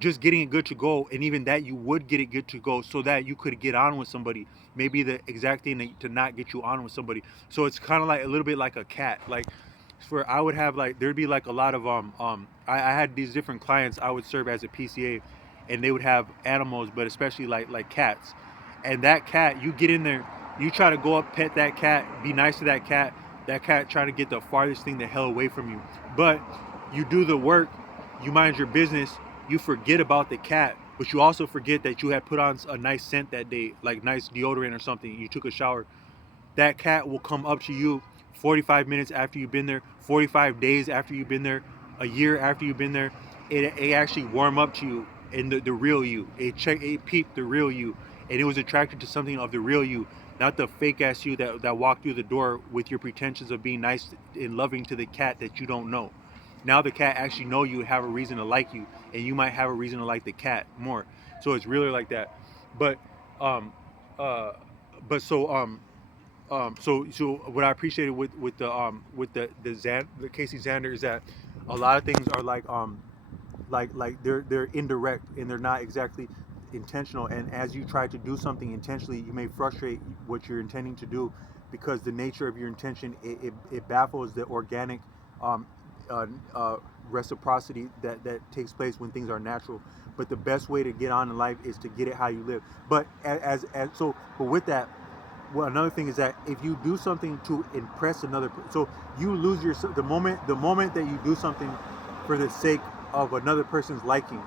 just getting it good to go, and even that you would get it good to go so that you could get on with somebody, maybe the exact thing to not get you on with somebody. So it's kind of like a little bit like a cat. Like for I would have like there'd be like a lot of I had these different clients I would serve as a PCA, and they would have animals, but especially like cats. And that cat, you get in there, you try to go up, pet that cat, be nice to that cat trying to get the farthest thing the hell away from you. But you do the work, you mind your business, you forget about the cat, but you also forget that you had put on a nice scent that day, like nice deodorant or something. You took a shower. That cat will come up to you 45 minutes after you've been there, 45 days after you've been there, a year after you've been there. It actually warm up to you and the real you. It peeped the real you, and it was attracted to something of the real you, not the fake ass you that walked through the door with your pretensions of being nice and loving to the cat that you don't know. Now the cat actually know you, have a reason to like you, and you might have a reason to like the cat more. So it's really like that. But um uh but so what I appreciated with the Casey Xander is that a lot of things are like they're indirect and they're not exactly intentional. And as you try to do something intentionally, you may frustrate what you're intending to do, because the nature of your intention, it baffles the organic um, uh, uh, reciprocity that takes place when things are natural. But the best way to get on in life is to get it how you live. But but with that, well, another thing is that if you do something to impress so you lose your the moment that you do something for the sake of another person's liking,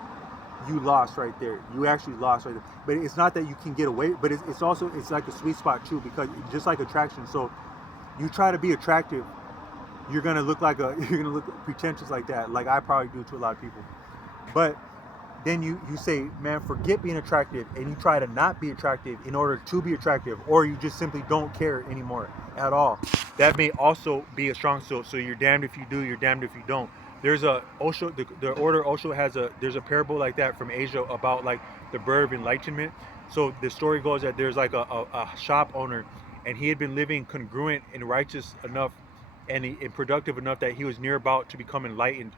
you lost right there. You actually lost right there. But it's not that you can get away, but it's also, it's like a sweet spot too, because just like attraction. So you try to be attractive, you're gonna look like you're gonna look pretentious like that, like I probably do to a lot of people. But then you say, man, forget being attractive, and you try to not be attractive in order to be attractive, or you just simply don't care anymore at all. That may also be a strong suit. So you're damned if you do, you're damned if you don't. There's a Osho, the order Osho has there's a parable like that from Asia about like the bird of enlightenment. So the story goes that there's like a shop owner, and he had been living congruent and righteous enough, and productive enough that he was near about to become enlightened,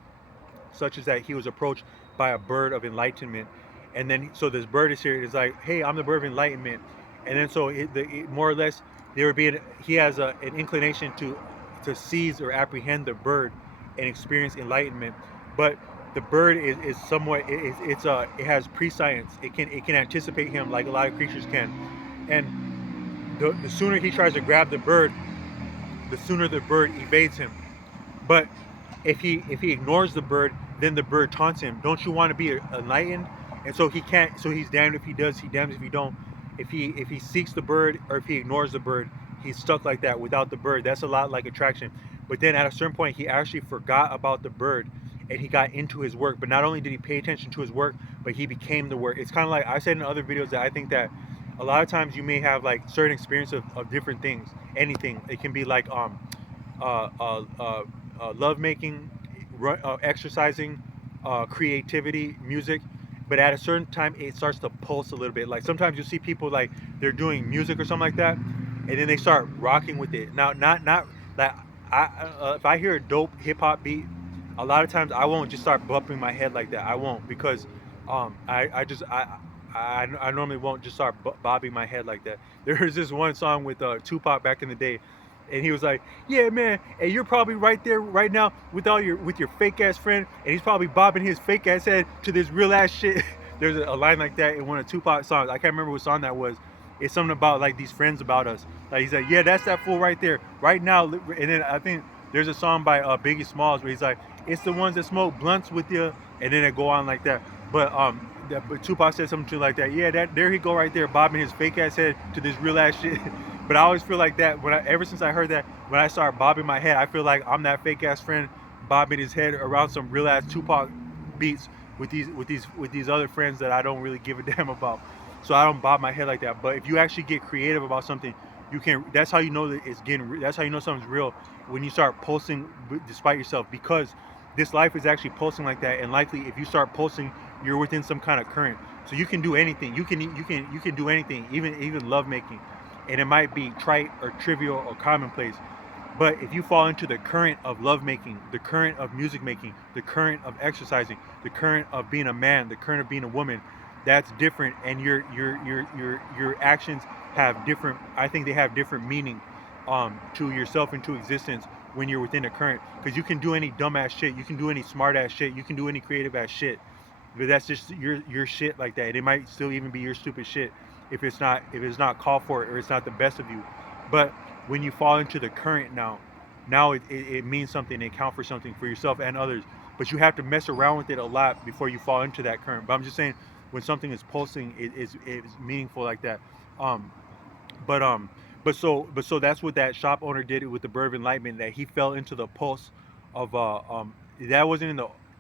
such as that he was approached by a bird of enlightenment. And then so this bird is here, it's like, hey, I'm the bird of enlightenment. And then so more or less there would be he has an inclination to seize or apprehend the bird and experience enlightenment. But the bird is somewhat it has prescience. It can anticipate him like a lot of creatures can. And the sooner he tries to grab the bird, the sooner the bird evades him. But if he ignores the bird, then the bird taunts him. Don't you want to be enlightened? And so he can't. So he's damned if he does. He damned if he don't. If he seeks the bird, or if he ignores the bird, he's stuck like that without the bird. That's a lot like attraction. But then at a certain point, he actually forgot about the bird, and he got into his work. But not only did he pay attention to his work, but he became the work. It's kind of like I said in other videos that I think that a lot of times you may have like certain experience of different things. Anything. It can be like uh, uh, uh, love making, exercising, creativity, music. But at a certain time, it starts to pulse a little bit. Like sometimes you see people like they're doing music or something like that, and then they start rocking with it. Now, not like if I hear a dope hip hop beat, a lot of times I won't just start bumping my head like that. I won't, because I normally won't just start bobbing my head like that. There's this one song with Tupac back in the day, and he was like, "Yeah, man, and you're probably right there right now with your fake ass friend, and he's probably bobbing his fake ass head to this real ass shit." There's a line like that in one of Tupac songs. I can't remember what song that was. It's something about like these friends about us. Like he's like, "Yeah, that's that fool right there, right now." And then I think there's a song by Biggie Smalls where he's like, "It's the ones that smoke blunts with you and then it go on like that. But Tupac said something like that. Yeah, that there he go right there, bobbing his fake ass head to this real ass shit. But I always feel like that ever since I heard that, when I start bobbing my head, I feel like I'm that fake ass friend bobbing his head around some real ass Tupac beats with these other friends that I don't really give a damn about. So I don't bob my head like that. But if you actually get creative about something, you can. That's how you know that it's getting. That's how you know something's real, when you start pulsing despite yourself, because this life is actually pulsing like that. And likely, if you start pulsing, you're within some kind of current. So you can do anything. You can do anything, even love making, and it might be trite or trivial or commonplace. But if you fall into the current of lovemaking, the current of music making, the current of exercising, the current of being a man, the current of being a woman, that's different, and your actions have different. I think they have different meaning, to yourself and to existence when you're within the current. Because you can do any dumbass shit, you can do any smart ass shit, you can do any creative ass shit, but that's just your shit like that. It might still even be your stupid shit if it's not called for or it's not the best of you. But when you fall into the current now it means something. It counts for something for yourself and others. But you have to mess around with it a lot before you fall into that current. But I'm just saying, when something is pulsing, it's meaningful like that. Um, but so that's what that shop owner did with the Bird of Enlightenment. That he fell into the pulse of that wasn't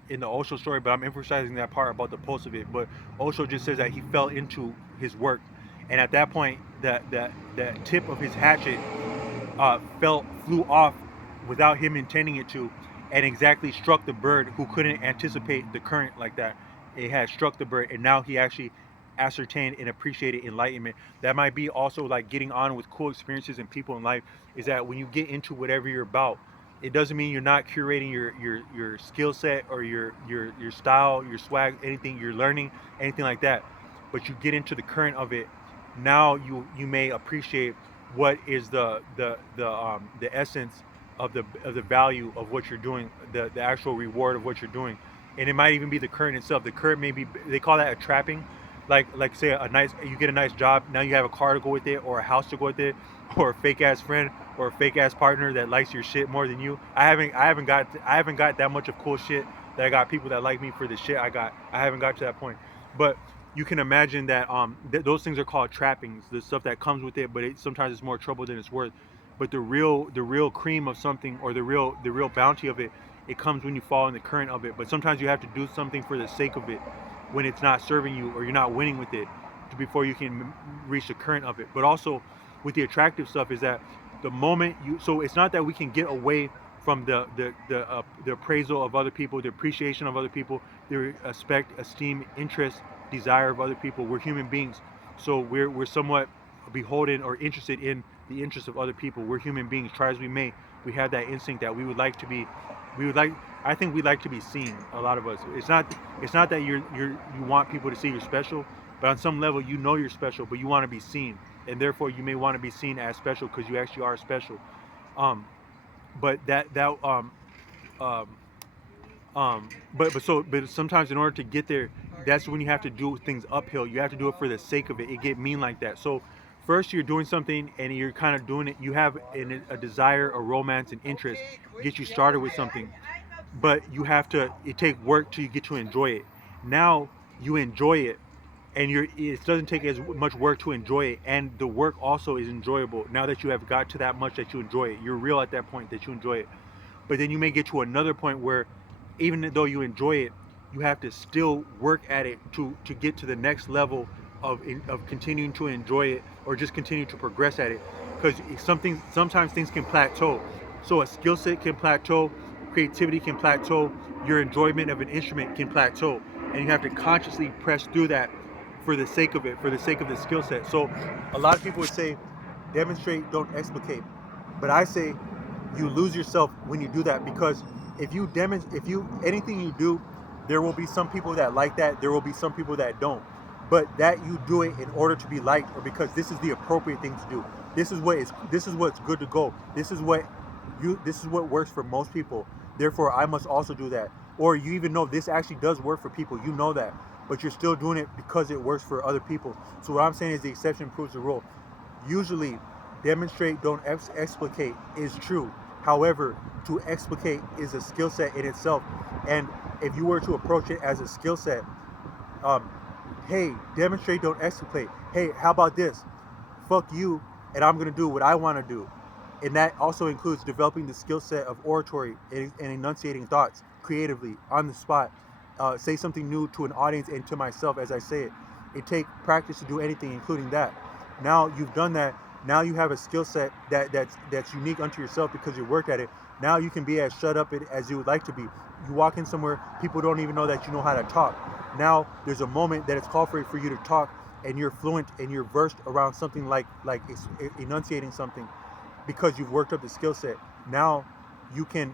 in the Osho story, but I'm emphasizing that part about the pulse of it. But Osho just says that he fell into his work, and at that point, that tip of his hatchet flew off without him intending it to, and exactly struck the bird who couldn't anticipate the current like that. It had struck the bird, and now he actually ascertained and appreciated enlightenment. That might be also like getting on with cool experiences and people in life. Is that when you get into whatever you're about, it doesn't mean you're not curating your skill set or your style, your swag, anything you're learning, anything like that. But you get into the current of it. Now you may appreciate what is the essence of the value of what you're doing, the actual reward of what you're doing. And it might even be the current itself. The current may be, they call that a trapping. Like say a nice, you get a nice job, now you have a car to go with it, or a house to go with it, or a fake ass friend, or a fake ass partner that likes your shit more than you. I haven't got that much of cool shit that I got people that like me for the shit I got. I haven't got to that point. But you can imagine that those things are called trappings, the stuff that comes with it. But sometimes it's more trouble than it's worth. But the real cream of something, or the real bounty of it, it comes when you fall in the current of it. But sometimes you have to do something for the sake of it, when it's not serving you or you're not winning with it, before you can reach the current of it. But also with the attractive stuff is that the moment you, so it's not that we can get away from the appraisal of other people, the appreciation of other people, the respect, esteem, interest, desire of other people. We're human beings, so we're somewhat beholden or interested in the interests of other people. We're human beings. Try as we may, we have that instinct that we would like to be. We would like. I think we like to be seen. A lot of us. It's not that you want people to see you're special, but on some level you know you're special, but you want to be seen, and therefore you may want to be seen as special because you actually are special. Um, but um, but sometimes in order to get there, that's when you have to do things uphill. You have to do it for the sake of it. It get mean like that. So first you're doing something and you're kind of doing it. You have a desire, a romance, an interest, get you started with something. But you have to. It take work till you get to enjoy it. Now you enjoy it, and it doesn't take as much work to enjoy it, and the work also is enjoyable. Now that you have got to that much that you enjoy it, you're real at that point that you enjoy it. But then you may get to another point where, even though you enjoy it, you have to still work at it to get to the next level of continuing to enjoy it, or just continue to progress at it. Because sometimes things can plateau. So a skill set can plateau, creativity can plateau, your enjoyment of an instrument can plateau, and you have to consciously press through that for the sake of it, for the sake of the skill set. So a lot of people would say, demonstrate, don't explicate. But I say, you lose yourself when you do that, because if you anything you do, there will be some people that like that, there will be some people that don't. But that you do it in order to be liked, or because this is the appropriate thing to do. This is what's good to go. This is what works for most people. Therefore, I must also do that. Or you even know this actually does work for people. You know that, but you're still doing it because it works for other people. So what I'm saying is the exception proves the rule. Usually, demonstrate, don't explicate is true. However, to explicate is a skill set in itself, and if you were to approach it as a skill set, um, hey, demonstrate, don't exculpate. Hey, how about this? Fuck you, and I'm gonna do what I want to do. And that also includes developing the skill set of oratory and enunciating thoughts creatively on the spot. Say something new to an audience and to myself as I say it. It takes practice to do anything, including that. Now you've done that. Now you have a skill set that's unique unto yourself because you worked at it. Now you can be as shut up as you would like to be. You walk in somewhere, people don't even know that you know how to talk. Now there's a moment that it's called for you to talk, and you're fluent and you're versed around something like enunciating something because you've worked up the skill set. Now you can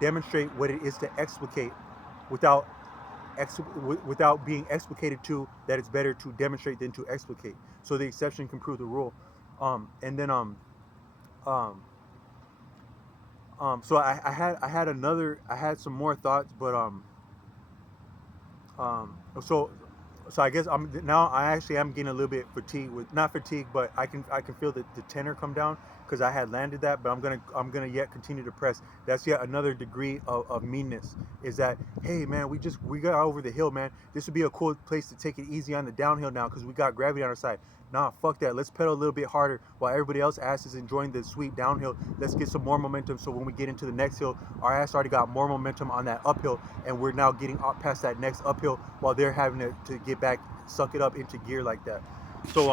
demonstrate what it is to explicate without without being explicated to that it's better to demonstrate than to explicate. So the exception can prove the rule. And then um so I had some more thoughts, but um so so I guess I actually am getting a little bit fatigued with not fatigued, but I can feel the tenor come down because I had landed that, but I'm gonna yet continue to press. That's yet another degree of meanness. Is that, hey man, we got over the hill, man. This would be a cool place to take it easy on the downhill now because we got gravity on our side. Nah, fuck that. Let's pedal a little bit harder while everybody else ass is enjoying the sweet downhill. Let's get some more momentum so when we get into the next hill, our ass already got more momentum on that uphill, and we're now getting up past that next uphill while they're having to get back, suck it up into gear like that. So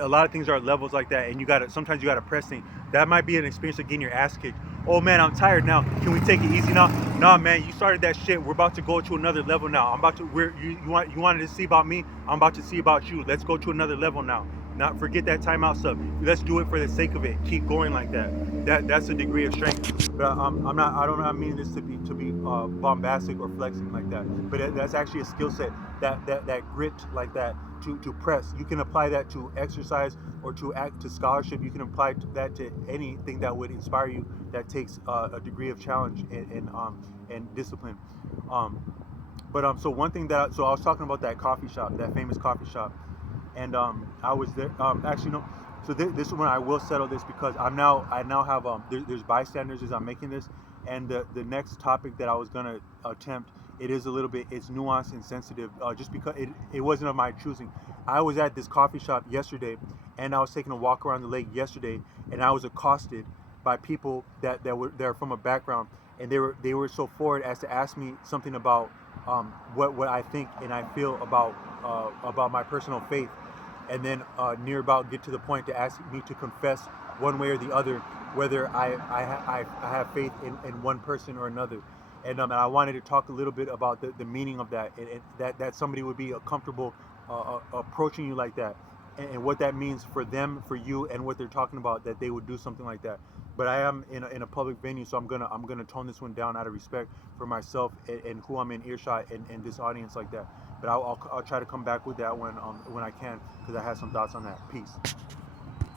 a lot of things are levels like that, and sometimes you gotta press things. That might be an experience of getting your ass kicked. Oh man, I'm tired now. Can we take it easy now? Nah, man, you started that shit. We're about to go to another level now. I'm about to. You wanted to see about me. I'm about to see about you. Let's go to another level now. Not forget that timeout stuff. Let's do it for the sake of it. Keep going like that. That's a degree of strength. But I'm not. I don't mean this to be bombastic or flexing like that. But that's actually a skill set. That grit like that to press. You can apply that to exercise or to scholarship. You can apply that to anything that would inspire you. That takes a degree of challenge and discipline. Um, but so one thing so I was talking about that coffee shop, that famous coffee shop, and I was there. Actually, no. So this is when I will settle this because I now have there's bystanders as I'm making this, and the next topic that I was gonna attempt, it is a little bit, it's nuanced and sensitive, just because it wasn't of my choosing. I was at this coffee shop yesterday, and I was taking a walk around the lake yesterday, and I was accosted by people that are from a background, and they were so forward as to ask me something about what I think and I feel about my personal faith, and then near about get to the point to ask me to confess one way or the other whether I have faith in one person or another. And I wanted to talk a little bit about the meaning of that, and that somebody would be comfortable approaching you like that, and what that means for them, for you, and what they're talking about, that they would do something like that. But I am in a public venue, so I'm gonna tone this one down out of respect for myself and who I'm in earshot and this audience like that. But I'll try to come back with that when I can, because I have some thoughts on that. Peace.